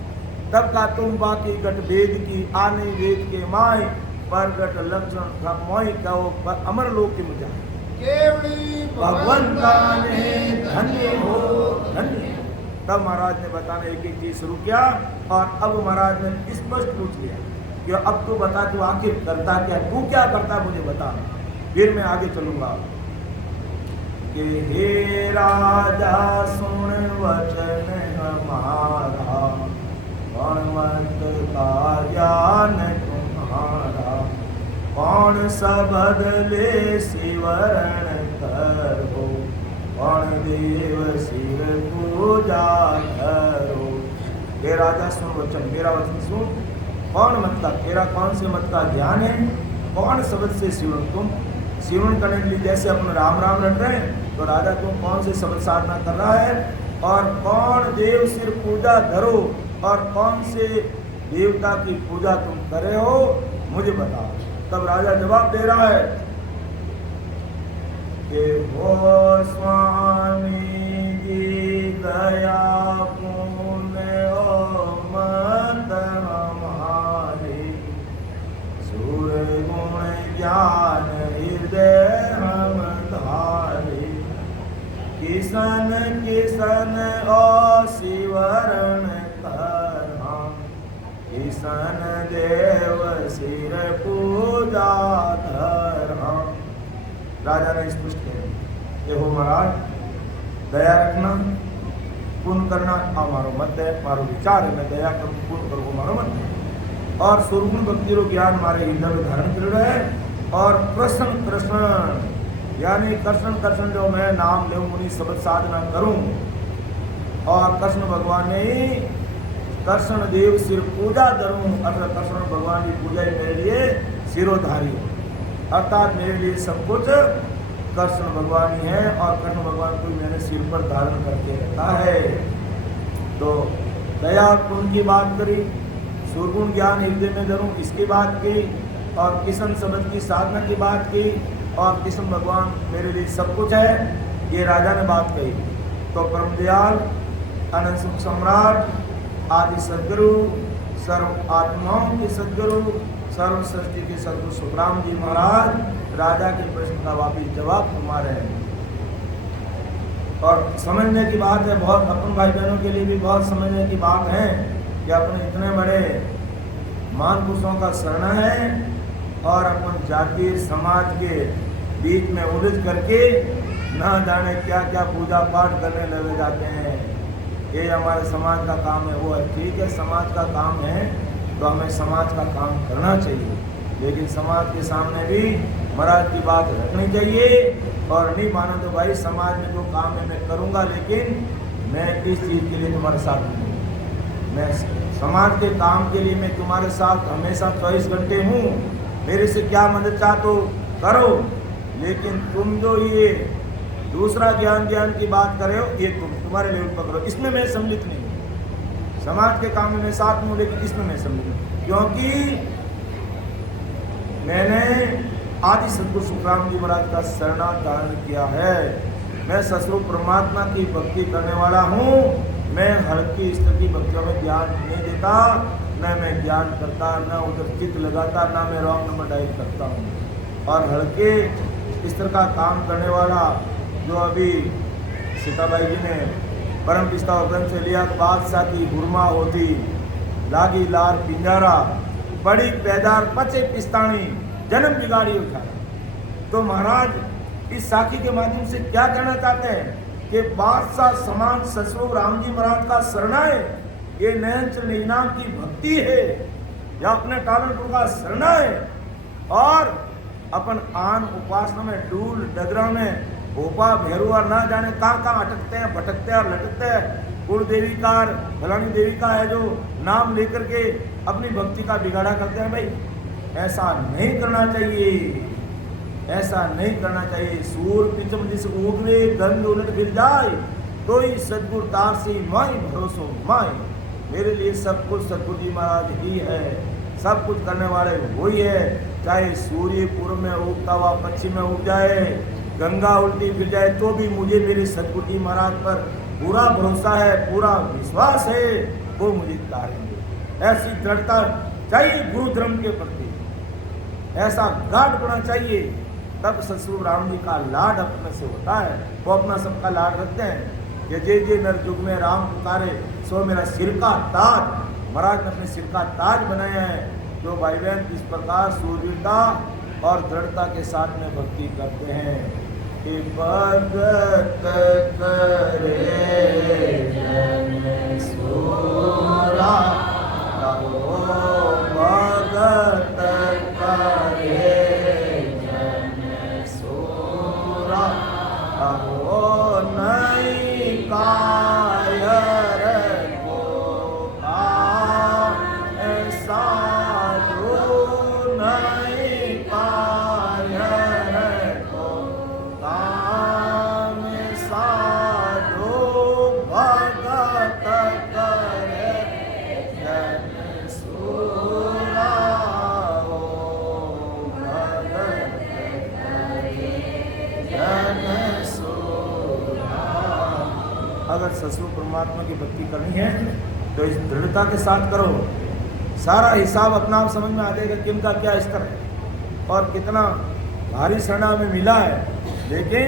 तब का तुम बाकी गट वेद की आने वेद के माय, पर गट लक्षण का मोय कहो पर अमर लोक की मुझा केवली भगवंता ने धन्य हो धन्य। तब महाराज ने बताना एक एक चीज शुरू किया, और अब महाराज ने स्पष्ट पूछ लिया कि अब तू बता, तू आखिर करता क्या, तू क्या करता मुझे बता, फिर मैं आगे चलूंगा। कि हे राजा सुन वचन हमारा, कौन मत का ज्ञान तुम्हारा, कौन शब्द ले शिवरण करो, कौन देव शिव पूजा करो। हे राजा सुन वचन, मेरा वचन सुन। कौन मत का, तेरा कौन से मत का ज्ञान है, कौन शब्द से शिवरण, तुम शिवरण करने के लिए जैसे अपन राम राम रट रहे हैं, तो राजा तुम कौन से शब्द साधना कर रहा है, और कौन देव सिर पूजा धरो, और कौन से देवता की पूजा तुम करे हो, मुझे बताओ। तब राजा जवाब दे रहा है कि वो स्वामी जी दया पुण्य मत हमारे, सुर गुण ज्ञान हृदय हम धारे, किसन किसन और शिवरण करना, किसन देव सिर पूजा धरना। राजा ने स्पष्ट किया, ये हो महाराज, दया रखना, पुण्य करना हमारो मत है, मारो विचार है, मैं दया करूँ पुण्य करूँ हमारो मत है। और सुरगुण भक्ति रो ज्ञान हमारे हृदय में धारण कर रहा है। और कृष्ण कृष्ण यानी कृष्ण जो मैं नाम ले मुनि शब्द साधना करूं, और कृष्ण भगवान ने ही कृष्ण देव सिर पूजा धरूं, अर्थात कृष्ण भगवान की पूजा ही मेरे लिए सिरोधारी, अर्थात मेरे लिए सब कुछ कृष्ण भगवान ही है और कृष्ण भगवान को मैंने सिर पर धारण करके रखा है। तो दया गुण की बात करी, सुरगुण ज्ञान हृदय में धरूं इसकी बात की, और किशन शब्द की साधना की बात की, और कृष्ण भगवान मेरे लिए सब कुछ है, ये राजा ने बात कही। तो परम दयाल अनंत सुख सम्राट आदि सदगुरु, सर्व आत्माओं के सदगुरु, सर्व सृष्टि के सदगुरु सुखराम जी महाराज राजा के प्रश्न का वापिस जवाब फरमा रहे हैं। और समझने की बात है, बहुत अपन भाई बहनों के लिए भी बहुत समझने की बात है कि अपने इतने बड़े महान पुरुषों का शरण है और अपन जाति समाज के बीच में उलझ करके ना जाने क्या क्या पूजा पाठ करने लगे जाते हैं। ये हमारे समाज का काम है, वो है ठीक है, समाज का काम है तो हमें समाज का काम करना चाहिए, लेकिन समाज के सामने भी महाराज की बात रखनी चाहिए। और नहीं मानो तो भाई समाज में जो काम है मैं करूँगा, लेकिन मैं इस चीज़ के लिए तुम्हारे साथ हूँ, मैं समाज के काम के लिए मैं तुम्हारे साथ हमेशा 24 घंटे हूँ, मेरे से क्या मदद चाहते हो करो, लेकिन तुम जो ये दूसरा ज्ञान की बात कर रहे हो ये तुम्हारे लेवल पर करो, इसमें मैं सम्मिलित नहीं हूँ। समाज के काम में मैं साथ हूँ लेकिन इसमें मैं सम्मिलित हूँ, क्योंकि मैंने आदि सदगुरु सुखराम जी महाराज का शरणा धारण किया है। मैं ससुर परमात्मा की भक्ति करने वाला हूँ, मैं हल्की स्तर की भक्तियों में ज्ञान नहीं देता, न मैं ज्ञान करता, न उधर चित्त लगाता, न मैं रॉन्ग नंबर डायल करता हूँ। और हल्के स्तर का काम करने वाला जो अभी सीताबाई जी ने परम पिस्ता ग्रंथ से लिया, बादशाह की हुरमा होती लागी लार पिंजारा, बड़ी पैदार पचे पिस्तानी जन्म बिगाड़ी उठा। तो महाराज इस साखी के माध्यम से क्या कहना चाहते हैं कि बादशाह समान ससुर राम जी महाराज का शरणाए, ये नयन चल नाम की भक्ति है, या अपने टालनपुर का शरणाए, और अपन आन उपासना में डूल डगरा में भोपा भैरुआ ना जाने कहाँ कहाँ अटकते हैं, भटकते हैं और लटकते हैं। कुल देवी का फलानी देवी का है जो नाम लेकर के अपनी भक्ति का बिगाड़ा करते हैं। भाई ऐसा नहीं करना चाहिए, ऐसा नहीं करना चाहिए। सूर पिचम जिस उगले गंध उलट फिर जाए, तो ही सदगुरु दासी माई भरोसो माई। मेरे लिए सब कुछ सदगुरु जी महाराज ही है, सब कुछ करने वाले वही है। चाहे सूर्य पूर्व में उगता हुआ पश्चिम में उग जाए, गंगा उल्टी फिर जाए, तो भी मुझे मेरे सदगुरु जी महाराज पर पूरा भरोसा है, पूरा विश्वास है, वो मुझे तारेंगे। ऐसी दृढ़ता चाहिए गुरु धर्म के प्रति, ऐसा गाढ़ होना चाहिए, तब ससुर राम जी का लाड अपने से होता है। वो अपना सबका लाड रखते हैं कि जे जे नर युग में राम पुकारे सो मेरा सिर का ताज। महाराज ने अपने सिर का ताज बनाया है। जो भाई बहन इस प्रकार सूर्यता और दृढ़ता के साथ में भक्ति करते हैं कि भगत करे जन सोरा, भगत करे जन सोरा, अहो नहीं कायर को ऐसा नहीं कायर को काम साधु भगत करे जन सूरा, भगत करे जन सूरा। अगर ससुर परमात्मा की भक्ति करनी है तो इस दृढ़ता के साथ करो। सारा हिसाब अपना आप समझ में आ जाएगा कि इनका क्या स्तर है और कितना भारी शरणा में मिला है, लेकिन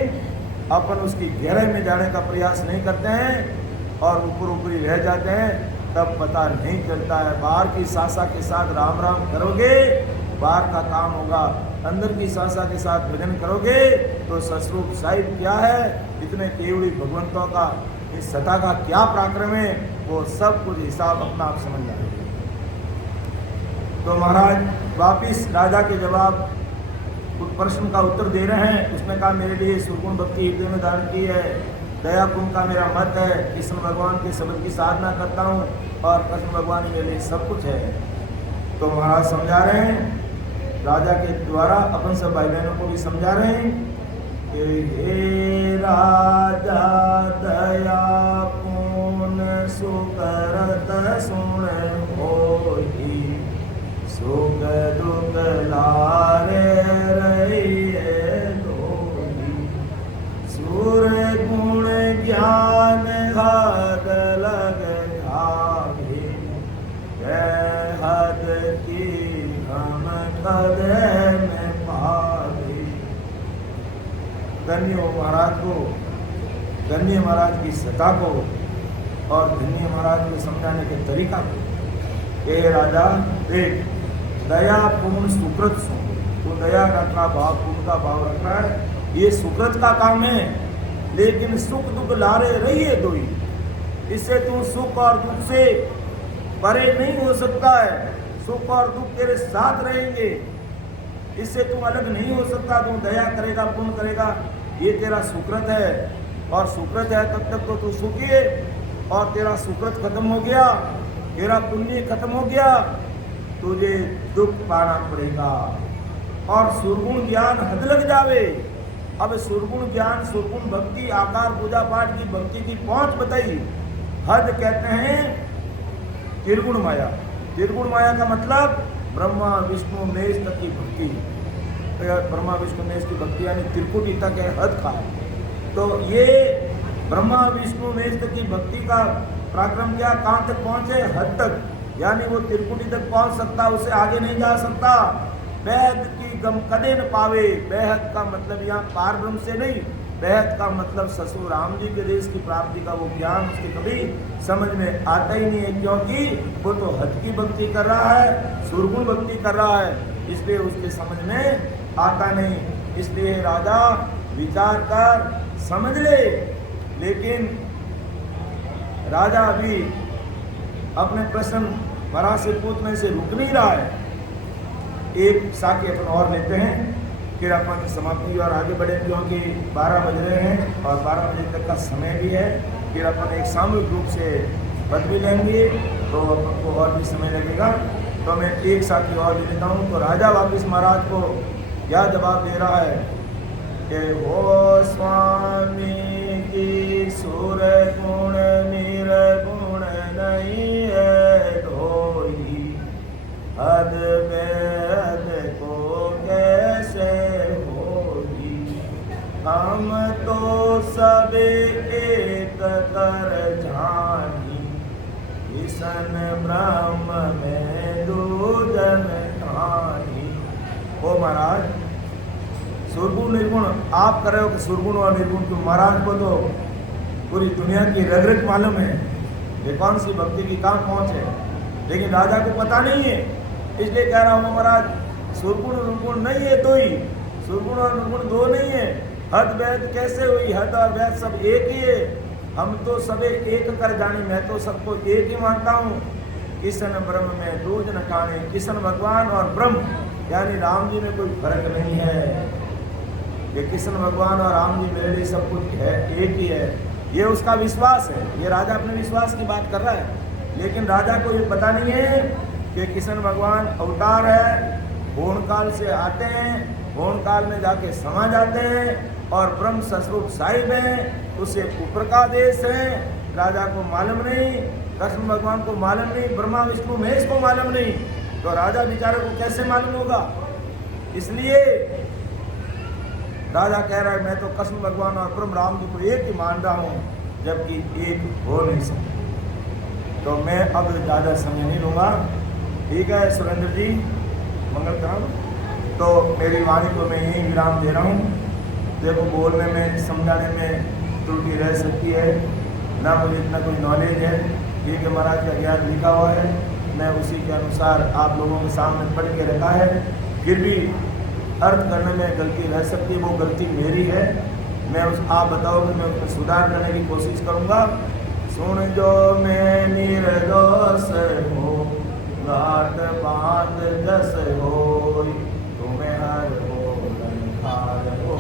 अपन उसकी गहराई में जाने का प्रयास नहीं करते हैं और ऊपर ऊपरी रह जाते हैं, तब पता नहीं चलता है। बाहर की सासा के साथ राम राम करोगे बाहर का काम होगा, अंदर की सासा के साथ भजन करोगे तो ससुर साहिब क्या है, इतने केवड़ी भगवंतों का इस सता का क्या पराक्रम है, वो सब कुछ हिसाब अपना आप समझ जाएंगे। तो महाराज वापिस राजा के जवाब प्रश्न का उत्तर दे रहे हैं। उसने कहा मेरे लिए सुरगुण भक्ति हृदय में धारण की है, दया गुण का मेरा मत है, कृष्ण भगवान के शब्द की साधना करता हूँ और कृष्ण भगवान मेरे लिए सब कुछ है। तो महाराज समझा रहे हैं राजा के द्वारा, अपन सब भाई बहनों को भी समझा रहे हैं कि धन्य हो महाराज को, धन्य महाराज की सत्ता को और धन्य महाराज को समझाने के तरीका को। हे राजा देख, दया पूर्ण सुकृत सो, तो दया रखना भाव, पूर्ण का भाव रखना है, ये सुकृत का काम है। लेकिन सुख दुख लारे रहिए दोई, इससे तू सुख और दुख से परे नहीं हो सकता है। सुख और दुख तेरे साथ रहेंगे, इससे तू अलग नहीं हो सकता। तू दया करेगा, पुण्य करेगा, ये तेरा सुकृत है। और सुकृत है तब तक तो तू सुखी है, और तेरा सुकृत खत्म हो गया, तेरा पुण्य खत्म हो गया, तुझे दुख पाना पड़ेगा। और सुरगुण ज्ञान हद लग जावे। अब सुरगुण ज्ञान, सुरगुण भक्ति, आकार पूजा पाठ की भक्ति की पहुंच बताई। हद कहते हैं त्रिगुण माया। त्रिगुण माया का मतलब ब्रह्मा विष्णु महेश तक की भक्ति। ब्रह्मा विष्णु महेश की भक्ति यानी त्रिकुटी तक है, हद का है। तो ये ब्रह्मा विष्णु महेश तक की भक्ति का पराक्रम क्या, कहाँ तक पहुंचे, हद तक, यानी वो त्रिकुटी तक पहुंच सकता, उससे आगे नहीं जा सकता। बेहद की गम कदे न पावे। बेहद का मतलब यहाँ पार ब्रह्म से नहीं, बेहद का मतलब ससुर राम जी के देश की प्राप्ति का वो ज्ञान उसके कभी समझ में आता ही नहीं है, क्योंकि वो तो हद की भक्ति कर रहा है, सुरगुण भक्ति कर रहा है, इसलिए उसके समझ में आता नहीं। इसलिए राजा विचार कर समझ ले। लेकिन राजा अभी अपने प्रश्न महाराज से पूछने से रुक नहीं रहा है। एक साखी अपन और लेते हैं, फिर अपन की समाप्ति और आगे बढ़े, क्योंकि 12 बज रहे हैं और 12 बजे तक का समय भी है। फिर अपन एक सामूहिक रूप से पद भी लेंगे, तो अपन को और भी समय लगेगा। तो मैं एक साथी और ले लेता हूँ। तो राजा वापिस महाराज को यह जवाब दे रहा है कि हो स्वामी की सुर गुण निर्गुण नहीं है ढोई, हद वेद को कैसे होगी। हम तो सब एक कर जानी, ईसन ब्रह्म में दूजन ठानी। ओ महाराज, सुरगुण निर्गुण आप कर रहे हो कि सुरगुण और निर्गुण, क्यों महाराज को तो पूरी दुनिया की रग रग मालूम है ये कौन सी भक्ति की कहाँ पहुँच है, लेकिन राजा को पता नहीं है। इसलिए कह रहा हूँ महाराज, सुरगुण निर्गुण नहीं है दो ही, सुरगुण और निर्गुण दो नहीं है। हद वैद कैसे हुई, हद और वैद सब एक ही है। हम तो सबे एक कर जाने, मैं तो सबको एक ही मानता हूँ। किशन ब्रह्म में दूज न ठाने, किशन भगवान और ब्रह्म यानी राम जी में कोई फर्क नहीं है। ये कृष्ण भगवान और राम जी मेरे लिए सब कुछ है, एक ही है, ये उसका विश्वास है। ये राजा अपने विश्वास की बात कर रहा है, लेकिन राजा को ये पता नहीं है कि कृष्ण भगवान अवतार है, पूर्ण काल से आते हैं, पूर्ण काल में जाके समा जाते हैं, और ब्रह्म सस्वरूप साहिब हैं, उससे ऊपर का देश है। राजा को मालूम नहीं, कृष्ण भगवान को मालूम नहीं, ब्रह्मा विष्णु महेश को मालूम नहीं, तो राजा बेचारे को कैसे मालूम होगा। इसलिए राजा कह रहा है मैं तो कृष्ण भगवान और ब्रह्म राम जी को एक ही मान रहा हूँ, जबकि एक हो नहीं सकता। तो मैं अब ज़्यादा समय नहीं लूँगा, ठीक है सुरेंद्र जी, मंगल काम। तो मेरी वाणी को मैं यहीं विराम दे रहा हूँ। देखो बोलने में समझाने में त्रुटि रह सकती है, ना मुझे इतना कोई नॉलेज है, ठीक है महाराज का ज्ञान लिखा हुआ है, मैं उसी के अनुसार आप लोगों के सामने पढ़ के रखा है। फिर भी अर्थ करने में गलती रह सकती है, वो गलती मेरी है, मैं उस आप बताओगे मैं उसमें सुधार करने की कोशिश करूँगा। सुन जो मैं निर्दोष हो, घाट बांध जस हो, तुम्हें हर हो लंकार हो,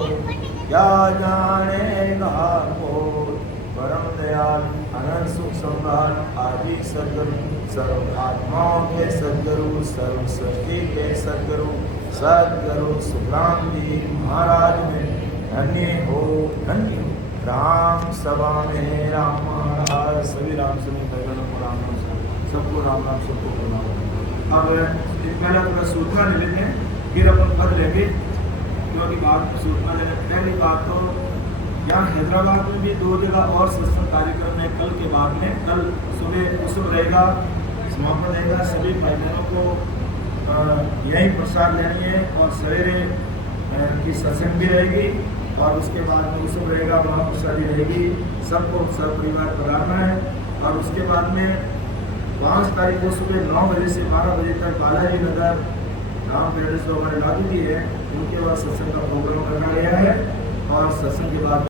क्या जानेगा को परम दयाल अनंत सुख सम्राट आदि सदगुरु, सर्व आत्माओं के सदगुरु, सर्व सृष्टि के सदगुरु, सदगुरु सुखराम जी महाराज में धन्य हो, धन्य हो। राम सभा में राम महाराज, सभी राम सभी भगवान को राम सबको राम राम सबको प्रणाम। अब पहला पूरा सूचना ले लेते हैं, फिर अपन पद लेंगे, क्योंकि बात सूचना लेने पहली बात तो यहाँ हैदराबाद में भी 2 जगह और सत्संग कार्यक्रम है। कल के बाद में, कल सुबह उत्सव रहेगा, समापन रहेगा, सभी भाई बहनों को यही प्रसाद लेनी है, और सवेरे की सत्संग भी रहेगी। और उसके बाद में उत्सव रहेगा, महाप्रसादी रहेगी, सबको सब परिवार पधारना है। और उसके बाद में 5 तारीख को सुबह 9 बजे से 12 बजे तक बालाजी नगर राम ट्रेडर्स जो हमारे लागू भी है, उनके बाद सत्संग का प्रोग्राम रखा गया है। और सत्संग के बाद